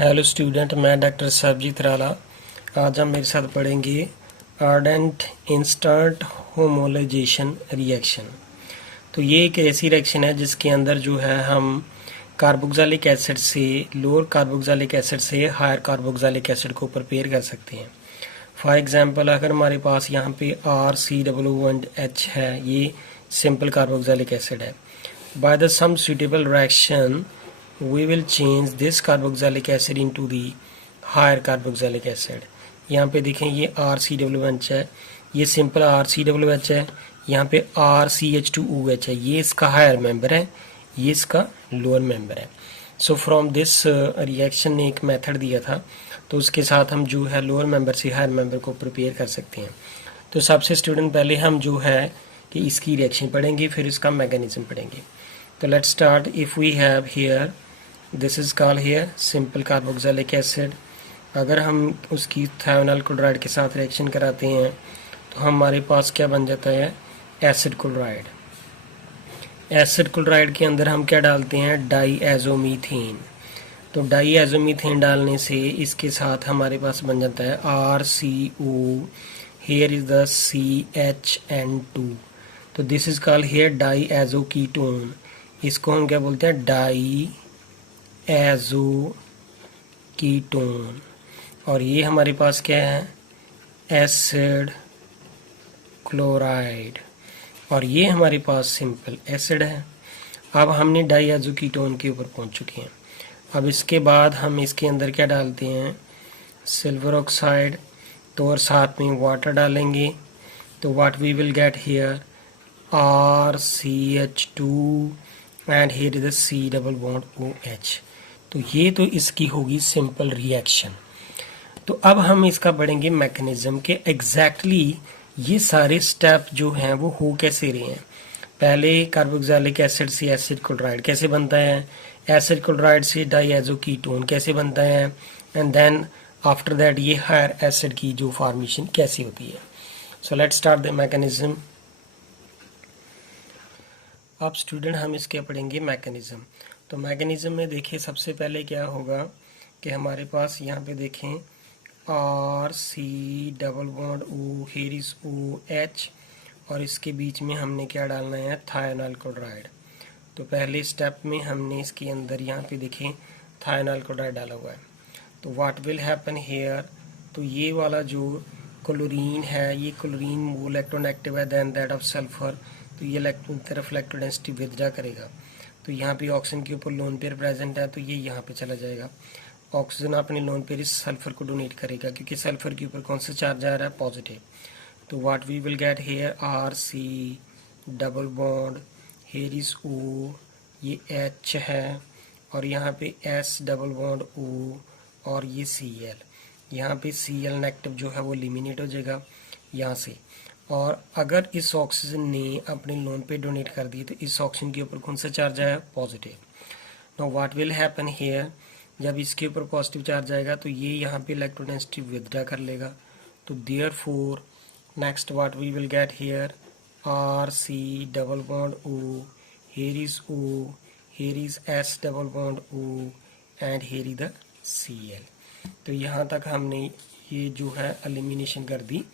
Hello student, मैं doctor Sarabjit राला। आज हम मेरे साथ पढ़ेंगे आर्डेंट इंस्टेंट होमोलाइजेशन रिएक्शन। तो ये एक ऐसी रिएक्शन है जिसके अंदर जो है हम कार्बोक्सिलिक एसिड से लोअर कार्बोक्सिलिक एसिड से हायर कार्बोक्सिलिक एसिड को प्रिपेयर कर सकते हैं। फॉर एग्जांपल, अगर हमारे पास यहाँ पे RCOO1H है, ये सिंपल कार्बोक्सिलिक एसिड है। By the some suitable reaction we will change this carboxylic acid into the higher carboxylic acid। यहाँ पे देखें, ये RCOOH है, ये सिंपल RCOOH है, यहाँ पे RCH2OH है, ये इसका हायर मेंबर है, ये इसका लोअर मेंबर है। सो फ्रॉम दिस रिएक्शन ने एक मेथड दिया था, तो उसके साथ हम जो है लोअर मेंबर से हायर मेंबर को प्रिपेयर कर सकते हैं। तो सबसे स्टूडेंट पहले हम जो है कि इसकी रिएक्शन पढ़ेंगे, फिर इसका मैकेनिज्म पढ़ेंगे। तो let's start. If we have here, this is called here simple carboxylic acid. अगर हम उसकी थायोनाइल क्लोराइड के साथ रिएक्शन कराते हैं तो हमारे पास क्या बन जाता है, एसिड क्लोराइड। एसिड क्लोराइड के अंदर हम क्या डालते हैं, डाईएजोमीथेन। तो डाईएजोमीथेन डालने से इसके साथ हमारे पास बन जाता है RCO, here is the CHN2। तो this is called here diazo ketone. इसको हम क्या बोलते हैं, डाईएजो कीटोन। और ये हमारे पास क्या है, एसिड क्लोराइड। और ये हमारे पास सिंपल एसिड है। अब हमने डाईएजो कीटोन के ऊपर पहुंच चुके हैं। अब इसके बाद हम इसके अंदर क्या डालते हैं, सिल्वर ऑक्साइड। तो और साथ में वाटर डालेंगे। तो what we will get here, RCH2 and here is the C+OH। तो ये तो इसकी होगी सिंपल रिएक्शन। तो अब हम इसका पढ़ेंगे मैकेनिज्म के एग्जैक्टली ये सारे स्टेप जो हैं वो हो कैसे रहे हैं। पहले कार्बोक्सिलिक एसिड से एसिड क्लोराइड कैसे बनता है, एसिड क्लोराइड से डाईएजो कीटोन कैसे बनता है, एंड देन आफ्टर दैट ये हायर एसिड की जो फॉर्मेशन कैसे होती है। So let's start the mechanism. अब स्टूडेंट हम इसके पढ़ेंगे मैकेनिज्म। तो मैकेनिज्म में देखिए सबसे पहले क्या होगा कि हमारे पास यहाँ पे देखें RC+O, here is OH, और इसके बीच में हमने क्या डालना है, थायोनाइल क्लोराइड। तो पहले स्टेप में हमने इसके अंदर यहाँ पे देखें थायोनाइल क्लोराइड डाला हुआ है। तो व्हाट विल हैपन हेयर, तो ये वाला जो क्लोरीन है, ये क्लोरीन मोर इलेक्ट्रोनेगेटिव है देन दैट ऑफ सल्फर। तो ये तरफ इलेक्ट्रोडेंसिटी विथड्रा करेगा। तो यहाँ पे ऑक्सीजन के ऊपर लोन पेयर प्रेजेंट है, तो ये यहाँ पे चला जाएगा। ऑक्सीजन अपने लोन पेयर इस सल्फर को डोनेट करेगा, क्योंकि सल्फर के ऊपर कौन सा चार्ज आ रहा है, पॉजिटिव। तो what we will get here, RC+, here is O, ये H है, और यहाँ पे S+O, और ये Cl। यहाँ पे Cl नेगेटिव जो है वो एलिमिनेट हो जाएगा यहाँ से। और अगर इस ऑक्सीजन ने अपने लोन पे डोनेट कर दी तो इस ऑक्सीजन के ऊपर कौन सा चार्ज आया, positive. Now what will happen here, जब इसके ऊपर पॉजिटिव चार्ज आएगा तो ये यहाँ पे इलेक्ट्रोडेंसिटी विथड्रा कर लेगा। तो therefore next what we will get here, RC+O, here is O, here is S+O, and here is the Cl। तो यहाँ तक हमने ये जो है एलिमिनेशन कर दी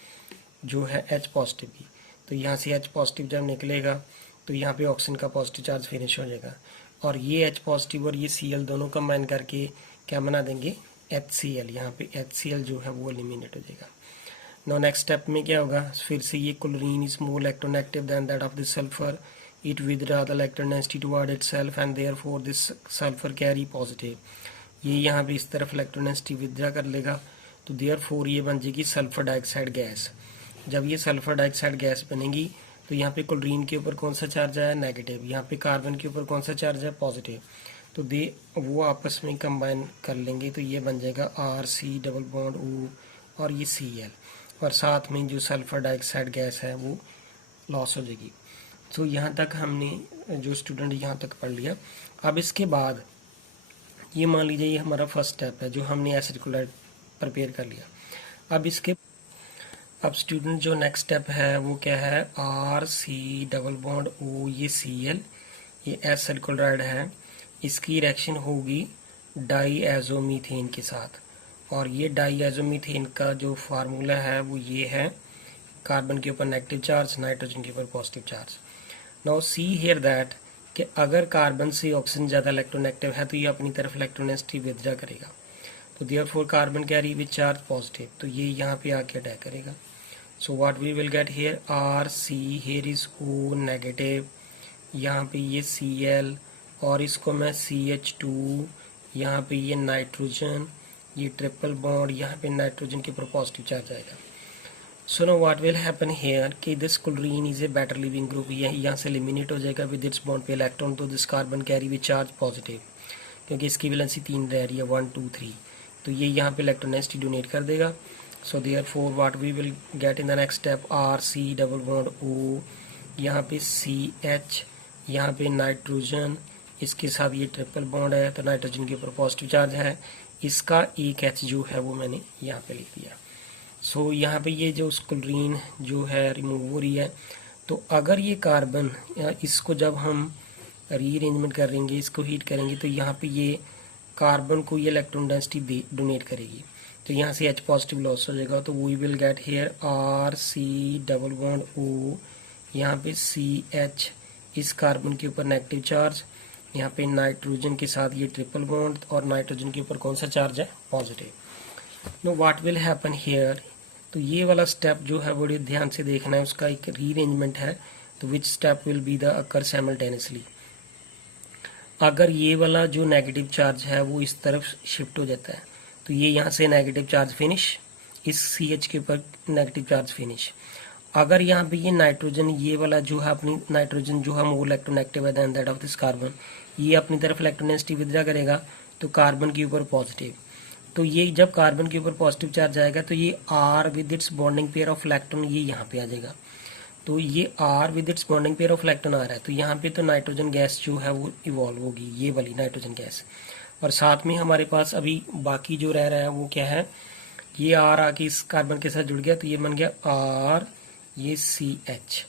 जो है H पॉजिटिव की। तो यहाँ से H पॉजिटिव जब निकलेगा तो यहाँ पे ऑक्सीजन का पॉजिटिव चार्ज फिनिश हो जाएगा, और ये H पॉजिटिव और ये Cl दोनों कंबाइन करके क्या बना देंगे, HCl। यहाँ पे HCl जो है वो एलिमिनेट हो जाएगा। नो नेक्स्ट स्टेप में क्या होगा, फिर से ये chlorine is more electronegative than that of this sulphur, it withdraw the electron density toward itself and therefore this sulphur carry positive. ये यहाँ पे इस तरफ इलेक्ट्रोडेंसिटी विथड्रा कर लेगा, तो देयरफॉर ये बन जाएगी सल्फर डाइऑक्साइड गैस। जब ये सल्फर डाइऑक्साइड गैस बनेगी तो यहाँ पे क्लोरीन के ऊपर कौन सा चार्ज है, नेगेटिव। यहाँ पे कार्बन के ऊपर कौन सा चार्ज है, पॉजिटिव। तो वो आपस में कंबाइन कर लेंगे, तो ये बन जाएगा RC+O और ये Cl, और साथ में जो सल्फर डाइऑक्साइड गैस है वो लॉस हो जाएगी। तो यहाँ तक हमने जो स्टूडेंट यहाँ तक पढ़ लिया। अब इसके बाद ये मान लीजिए ये हमारा फर्स्ट स्टेप है जो हमने एसिड क्लोराइड प्रिपेयर कर लिया। अब स्टूडेंट जो नेक्स्ट स्टेप है वो क्या है, RC+O, ये Cl, ये एसिड क्लोराइड है, इसकी रिएक्शन होगी डाईएज़ोमीथेन के साथ। और ये डाईएज़ोमीथेन का जो फार्मूला है वो ये है, कार्बन के ऊपर नेगेटिव चार्ज, नाइट्रोजन के ऊपर positive charge. Now see here that कि अगर कार्बन से ऑक्सीजन ज़्यादा इलेक्ट्रोनेगेटिव है तो ये अपनी तरफ इलेक्ट्रोनेगेटिविटी विथड्रॉ करेगा। तो therefore carbon carry with charge positive, तो ये यहाँ पे आके अटैक करेगा। So what we will get here, R C, here is O negative, यहाँ पे ये Cl, और इसको मैं CH2, यहाँ पे ये नाइट्रोजन, ये ट्रिपल बॉन्ड, यहाँ पे नाइट्रोजन के ऊपर पॉजिटिव चार्ज आएगा। So no what will happen here कि this chlorine is a better leaving group, यहाँ से एलिमिनेट हो जाएगा with its bond pair electron, तो this carbon carry with charge positive, क्योंकि इसकी वैलेंसी 3 रह रही है, 1 2 3, तो ये यहाँ पे इलेक्ट्रोनेगेटिविटी डोनेट कर देगा। So therefore what we will get in the next step, R C double bond O, यहाँ पे CH, यहाँ पे नाइट्रोजन, इसके साथ ये ट्रिपल बॉन्ड है तो नाइट्रोजन के ऊपर पॉजिटिव चार्ज है, इसका एक H जो है वो मैंने यहाँ पे लिख दिया। सो यहाँ पे ये जो क्लोरीन जो है रिमूव हो रही है, तो अगर ये कार्बन, इसको जब हम रीअरेंजमेंट करेंगे, इसको हीट करेंगे, तो यहाँ पे ये कार्बन को ये इलेक्ट्रॉन डेंसिटी डोनेट करेगी, तो यहाँ से H पॉजिटिव लॉस हो जाएगा। तो we will get here R C double bond O, यहाँ पे CH, इस कार्बन के ऊपर नेगेटिव चार्ज, यहाँ पे नाइट्रोजन के साथ ये ट्रिपल बॉन्ड, और नाइट्रोजन के ऊपर कौन सा चार्ज है, positive. No what will happen here, तो ये वाला स्टेप जो है बड़े ध्यान से देखना है, उसका एक रीअरेंजमेंट है। तो which step will be the occur simultaneously, अगर ये वाला जो नेगेटिव चार्ज है वो इस तरफ शिफ्ट हो जाता है, तो ये यहाँ से नेगेटिव चार्ज फिनिश, इस CH के ऊपर नेगेटिव चार्ज फिनिश। अगर यहाँ पे ये नाइट्रोजन, ये वाला जो है अपनी नाइट्रोजन जो है मोर इलेक्ट्रोनेगेटिव है than that of this carbon, ये अपनी तरफ इलेक्ट्रोनेगेटिविटी विथड्रॉ करेगा, तो कार्बन के ऊपर पॉजिटिव। तो ये जब कार्बन के ऊपर पॉजिटिव चार्ज आएगा तो ये R with its bonding pair of electron ये यहाँ पे आ जाएगा, तो ये R with its bonding pair of electron आ रहा है, तो यहाँ पे तो नाइट्रोजन गैस जो है वो इवॉल्व होगी, ये वाली नाइट्रोजन गैस। और साथ में हमारे पास अभी बाकी जो रह रहा है वो क्या है, ये R आके इस कार्बन के साथ जुड़ गया, तो ये बन गया R, ये CH,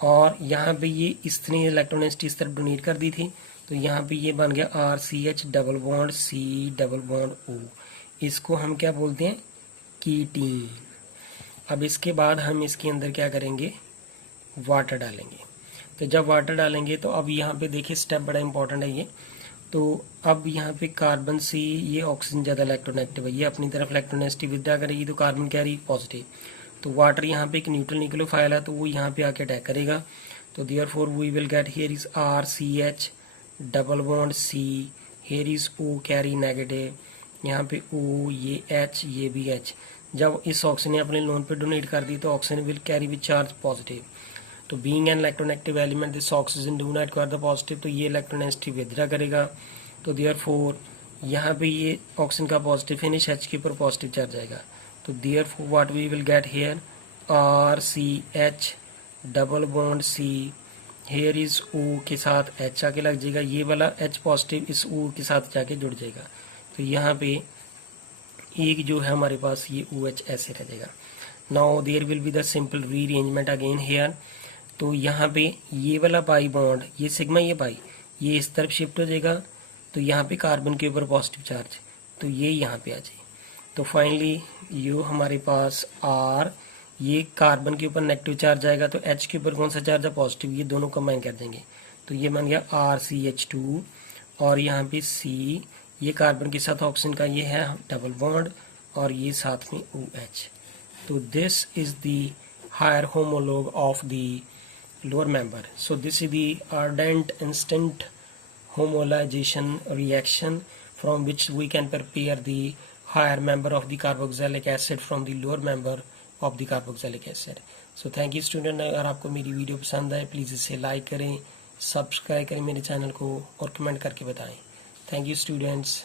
और यहाँ पे ये इतनी इलेक्ट्रोनेगेटिविटी इस तरफ डोनेट कर दी थी, तो यहाँ पे ये बन गया RCH double bond C double bond O, इसको हम क्या बोलते हैं, कीटीन। अब इसके बाद हम इसके अंदर क्या करेंगे, वाटर डालेंगे। तो जब वाटर डालेंगे तो अब यहाँ पे देखिए स्टेप बड़ा इंपॉर्टेंट है ये, तो अब यहाँ पे कार्बन से ये ऑक्सीजन ज़्यादा इलेक्ट्रोनेगेटिव है, ये अपनी तरफ इलेक्ट्रोनेगेटिविटी विथड्रॉ करेगी, तो कार्बन कैरी पॉजिटिव। तो वाटर यहाँ पे एक न्यूट्रल न्यूक्लियोफाइल है, तो वो यहाँ पे आके अटैक करेगा। तो therefore we will get here is RCH double bond C, here is O carry negative, यहाँ पे O, ये H, ये भी H। जब इस ऑक्सीजन ने अपने लोन पे डोनेट कर दी तो oxygen will carry with charge positive. तो being an electronegative element this oxygen do not require the positive, तो ये इलेक्ट्रोनेगेटिविटी विथड्रॉ करेगा। तो देयरफॉर यहाँ पे ये ऑक्सीजन का पॉजिटिव फिनिश, H के ऊपर पॉजिटिव चार्ज आएगा। तो therefore what we will get here, RCH double bond C, here is O के साथ H आके लग जाएगा, ये वाला H पॉजिटिव इस O के साथ जाके जुड़ जाएगा, तो यहाँ पे एक जो है हमारे पास ये OH ऐसे रह जाएगा। Now there will be the simple rearrangement again here, तो यहाँ पे ये वाला पाई बॉन्ड, ये सिग्मा, ये पाई, ये इस तरफ शिफ्ट हो जाएगा, तो यहाँ पे कार्बन के ऊपर पॉजिटिव चार्ज, तो ये यहाँ पे आ जाए। तो फाइनली ये हमारे पास R, ये कार्बन के ऊपर नेगेटिव चार्ज आएगा, तो H के ऊपर कौन सा चार्ज है, पॉजिटिव, ये दोनों कंबाइन कर देंगे, तो ये बन गया RCH2, और यहाँ पे C, ये कार्बन के साथ ऑक्सीजन का ये है डबल बॉन्ड, और ये साथ में OH। तो this is the higher homologue of the lower member. So this is the ardent instant homogenization reaction from which we can prepare the higher member of the carboxylic acid from the lower member of the carboxylic acid. So thank you student, अगर आपको मेरी video पसंद आए please इसे like करें, subscribe करें मेरे channel को, और कमेंट करके बताएं। Thank you students.